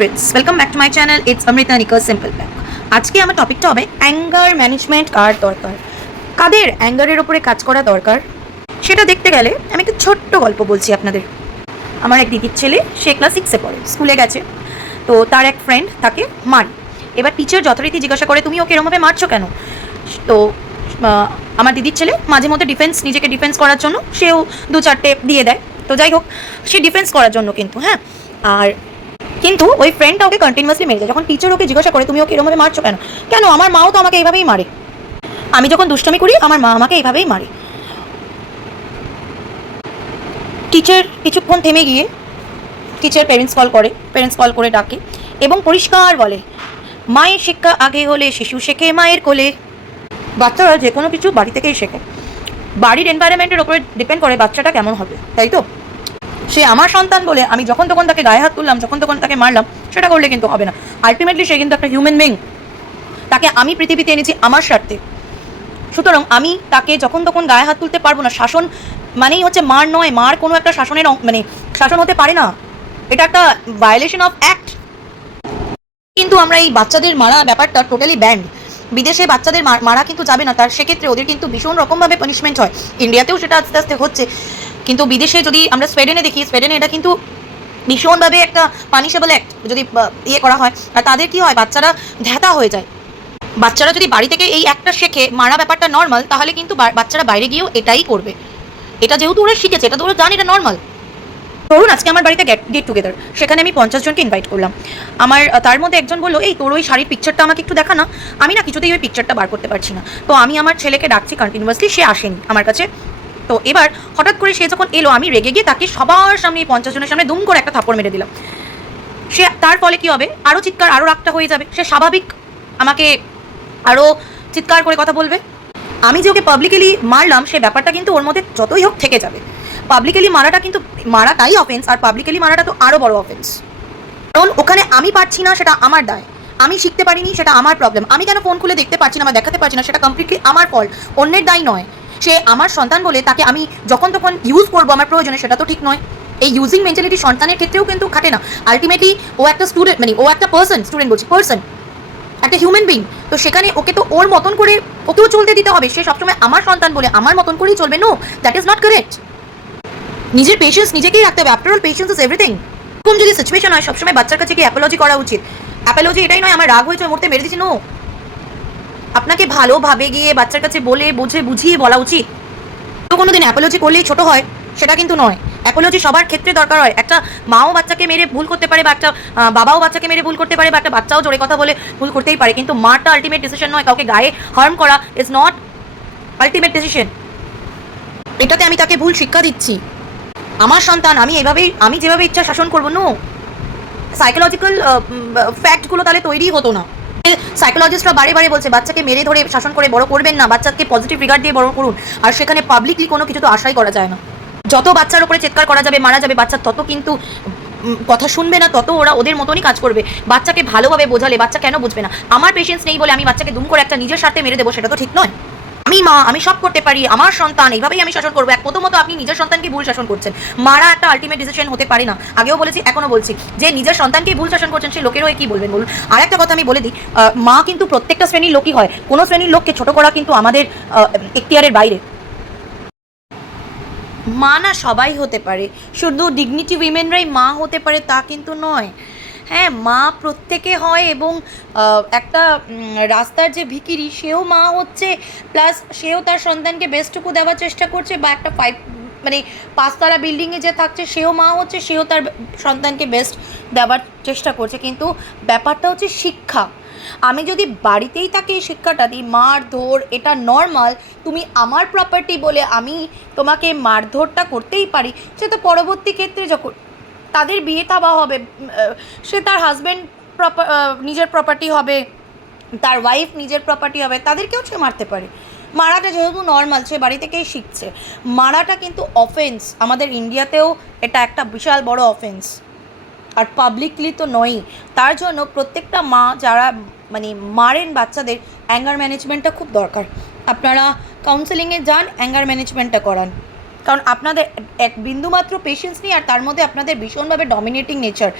Friends, welcome back to my channel. It's Amrita Nikar simple back. আজকে আমার টপিকটা হবে অ্যাঙ্গার ম্যানেজমেন্ট কার দরকার, কাদের অ্যাঙ্গারের ওপরে কাজ করা দরকার। সেটা দেখতে গেলে আমি একটা ছোট্ট গল্প বলছি আপনাদের। আমার এক দিদির ছেলে, সে ক্লাস 6-এ পড়ে, স্কুলে গেছে। তো তার এক ফ্রেন্ড তাকে মারে। এবার টিচার যথারীতি জিজ্ঞাসা করে, তুমি ওকে এরমভাবে মারছো কেন? তো আমার দিদির ছেলে মাঝে মধ্যে নিজেকে ডিফেন্স করার জন্য সেও 2-4টে দিয়ে দেয়। তো যাই হোক, সে ডিফেন্স করার জন্য কিন্তু কিন্তু ওই ফ্রেন্ডটা ওকে কন্টিনিউয়াসলি মেরে যায়। যখন টিচার ওকে জিজ্ঞাসা করে, তুমি ওকে এরমভাবে মারছো কেন? কেন, আমার মাও তো আমাকে এইভাবেই মারে। আমি যখন দুষ্টামি করি আমার মা আমাকে এইভাবেই মারে। টিচার কিছুক্ষণ থেমে গিয়ে টিচার পেরেন্টস কল করে ডাকে এবং পরিষ্কার বলে, মায়ের শিক্ষা আগে হলে শিশু শেখে মায়ের কোলে। বাচ্চারা যে কোনো কিছু বাড়ি থেকেই শেখে। বাড়ির এনভায়রনমেন্টের ওপরে ডিপেন্ড করে বাচ্চাটা কেমন হবে, তাই তো? সে আমার সন্তান বলে আমি যখন তখন তাকে গায়ে হাত তুললাম, যখন তখন তাকে মারলাম, সেটা করলে কিন্তু হবে না। আলটিমেটলি সে কিন্তু একটা হিউম্যান বিং। তাকে আমি পৃথিবীতে এনেছি আমার স্বার্থে। সুতরাং আমি তাকে যখন তখন গায়ে হাত তুলতে পারবো না। শাসন মানেই হচ্ছে মার নয়, মার কোনো একটা শাসনের শাসন হতে পারে না। এটা একটা ভায়োলেশন অফ অ্যাক্ট। কিন্তু আমরা এই বাচ্চাদের মারা ব্যাপারটা টোটালি ব্যান্ড। বিদেশে বাচ্চাদের মারা কিন্তু যাবে না, তার সেক্ষেত্রে ওদের কিন্তু ভীষণ রকমভাবে পানিশমেন্ট হয়। ইন্ডিয়াতেও সেটা আস্তে আস্তে হচ্ছে, কিন্তু বিদেশে যদি আমরা সুইডেনে দেখি, সুইডেনে এটা কিন্তু ভীষণভাবে একটা পানিশেবল অ্যাক্ট যদি করা হয়। আর তাদের কি হয়, বাচ্চারা ধ্যাতা হয়ে যায়। বাচ্চারা যদি বাড়ি থেকে এই একটা শেখে, মারা ব্যাপারটা নর্মাল, তাহলে কিন্তু বাচ্চারা বাইরে গিয়েও এটাই করবে। এটা যেহেতু ওরা শিখেছে, এটা তো ওরা জানে এটা নর্মাল। ধরুন আজকে আমার বাড়িতে গেট টুগেদার, সেখানে আমি 50 জনকে ইনভাইট করলাম। তার মধ্যে একজন বললো, এই তোর ওই শাড়ির পিকচারটা আমাকে একটু দেখা না। আমি না কিছুতেই ওই পিকচারটা বার করতে পারছি না। তো আমি আমার ছেলেকে ডাকছি কন্টিনিউয়াসলি, সে আসেনি আমার কাছে। তো এবার হঠাৎ করে সে যখন এলো, আমি রেগে গিয়ে তাকে সবার সামনে 50 জনের সামনে দুম করে একটা থাপ্পড় মেরে দিলাম। তার ফলে কি হবে, আরও চিৎকার, আরও রাগটা হয়ে যাবে। সে স্বাভাবিক আমাকে আরও চিৎকার করে কথা বলবে। আমি যে ওকে পাবলিকলি মারলাম, সে ব্যাপারটা কিন্তু ওর মধ্যে যতই হোক থেকে যাবে। পাবলিকলি মারাটা কিন্তু মারাটাই অফেন্স, আর পাবলিকলি মারাটা তো আরও বড় অফেন্স। কারণ ওখানে আমি পারছি না, সেটা আমার দায়। আমি শিখতে পারিনি, সেটা আমার প্রবলেম। আমি কেন ফোন খুলে দেখতে পারছি না বা দেখাতে পারছি না, সেটা কমপ্লিটলি আমার ফল্ট, অন্যের দায় নয়। সে আমার সন্তান বলে তাকে আমি যখন তখন ইউজ করবো আমার প্রয়োজনে, সেটা তো ঠিক নয়। এই ইউজিং মেন্টালিটি সন্তানের ক্ষেত্রেও কিন্তু খাটে না। আলটিমেটলি ও একটা স্টুডেন্ট, ও একটা পার্সন, একটা হিউম্যান বিং। তো সেখানে ওকে তো ওর মতন করে ওকেও চলতে দিতে হবে। সে সবসময় আমার সন্তান বলে আমার মতন করেই চলবে, no, that is not correct. নিজের পেশেন্স নিজেকেই রাখতে হবে। After all patience is everything. এরকম যদি সিচুয়েশন হয়, সবসময় বাচ্চার কাছে কি অ্যাপোলজি করা উচিত? অ্যাপোলজি এটাই নয় আমার রাগ হয়েছে মুহূর্তে মেরে দিচ্ছি, নো। আপনাকে ভালোভাবে গিয়ে বাচ্চার কাছে বলে বুঝিয়ে বলা উচিত। তো কোনোদিন অ্যাপোলজি করলেই ছোট হয় সেটা কিন্তু নয়। অ্যাপোলজি সবার ক্ষেত্রে দরকার হয়। একটা মাও বাচ্চাকে মেরে ভুল করতে পারে, বা একটা বাবাও বাচ্চাকে মেরে ভুল করতে পারে, বা একটা বাচ্চাও জোরে কথা বলে ভুল করতেই পারে। কিন্তু মারটা আলটিমেট ডিসিশন নয়। কাউকে গায়ে হার্ম করা ইজ নট আলটিমেট ডিসিশন। এটাতে আমি তাকে ভুল শিক্ষা দিচ্ছি। আমার সন্তান, আমি যেভাবে ইচ্ছা শাসন করবো, নো। সাইকোলজিক্যাল ফ্যাক্টগুলো তাহলে তৈরি হতো না। সাইকোলজিস্টরা বারে বারে বলছে বাচ্চাকে মেরে ধরে শাসন করে বড় করবেন না, বাচ্চাকে পজিটিভ রিগার্ড দিয়ে বড় করুন। আর সেখানে পাবলিকলি কোনো কিছু তো আশাই করা যায় না। যত বাচ্চার উপরে চিৎকার করা যাবে, মারা যাবে, বাচ্চা তত কিন্তু কথা শুনবে না, তত ওরা ওদের মতনই কাজ করবে। বাচ্চাকে ভালোভাবে বোঝালে বাচ্চা কেন বুঝবে না? আমার পেশেন্স নেই বলে আমি বাচ্চাকে দুম করে একটা নিজের স্বার্থে মেরে দেবো, সেটা তো ঠিক নয়। আমি মা, আমি সব করতে পারি, আমার সন্তান, এইভাবেই আমি শাসন করবো। প্রথমত আপনি নিজের সন্তানকে ভুল শাসন করছেন। মারা একটা আলটিমেট ডিসিশন হতে পারে না। আগেও বলেছি, এখনো বলছি, যে নিজের সন্তানকে ভুল শাসন করছেন, সে লোকের হয়ে কি বলবেন বলুন? আর একটা কথা আমি বলে দিই, মা কিন্তু প্রত্যেকটা শ্রেণীর লোকই হয়। কোনো শ্রেণীর লোককে ছোট করা কিন্তু আমাদের এখতিয়ারের বাইরে। মা না সবাই হতে পারে, শুধু ডিগনিটি উইমেনরাই মা হতে পারে তা কিন্তু নয়। হ্যাঁ, মা প্রত্যেকে হয়, এবং একটা রাস্তার যে ভিখিরি সেও মা হচ্ছে, প্লাস সেও তার সন্তানকে বেস্টটুকু দেওয়ার চেষ্টা করছে, বা একটা 5তলা বিল্ডিংয়ে যে থাকছে সেও মা হচ্ছে, সেও তার সন্তানকে বেস্ট দেওয়ার চেষ্টা করছে। কিন্তু ব্যাপারটা হচ্ছে শিক্ষা। আমি যদি বাড়িতেই তাকে এই শিক্ষাটা দিই, মারধর এটা নর্মাল, তুমি আমার প্রপার্টি বলে আমি তোমাকে মারধরটা করতেই পারি, সে তো পরবর্তী ক্ষেত্রে যখন তাদের বিয়ে থাবা হবে, সে তার হাজব্যান্ড নিজের প্রপার্টি হবে, তার ওয়াইফ নিজের প্রপার্টি হবে, তাদেরকেও সে মারতে পারে। মারাটা যেহেতু নর্মাল, সে বাড়ি থেকেই শিখছে। মারাটা কিন্তু অফেন্স, আমাদের ইন্ডিয়াতেও এটা একটা বিশাল বড় অফেন্স, আর পাবলিকলি তো নয়ই। তার জন্য প্রত্যেকটা মা যারা মারেন বাচ্চাদের, অ্যাঙ্গার ম্যানেজমেন্টটা খুব দরকার। আপনারা কাউন্সেলিংয়ে যান, অ্যাঙ্গার ম্যানেজমেন্টটা করান। কারণ আপনাদের এক বিন্দুমাত্র পেশেন্স নেই, আর তার মধ্যে আপনাদের ভীষণভাবে ডমিনেটিং নেচার।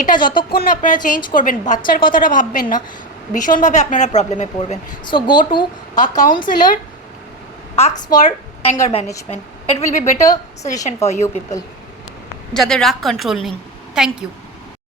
এটা যতক্ষণ না আপনারা চেঞ্জ করবেন, বাচ্চার কথাটা ভাববেন না, ভীষণভাবে আপনারা প্রবলেমে পড়বেন। So go to a counsellor, ask for anger management, it will be better suggestion for you people যাদের রাগ কন্ট্রোল নেই। Thank you.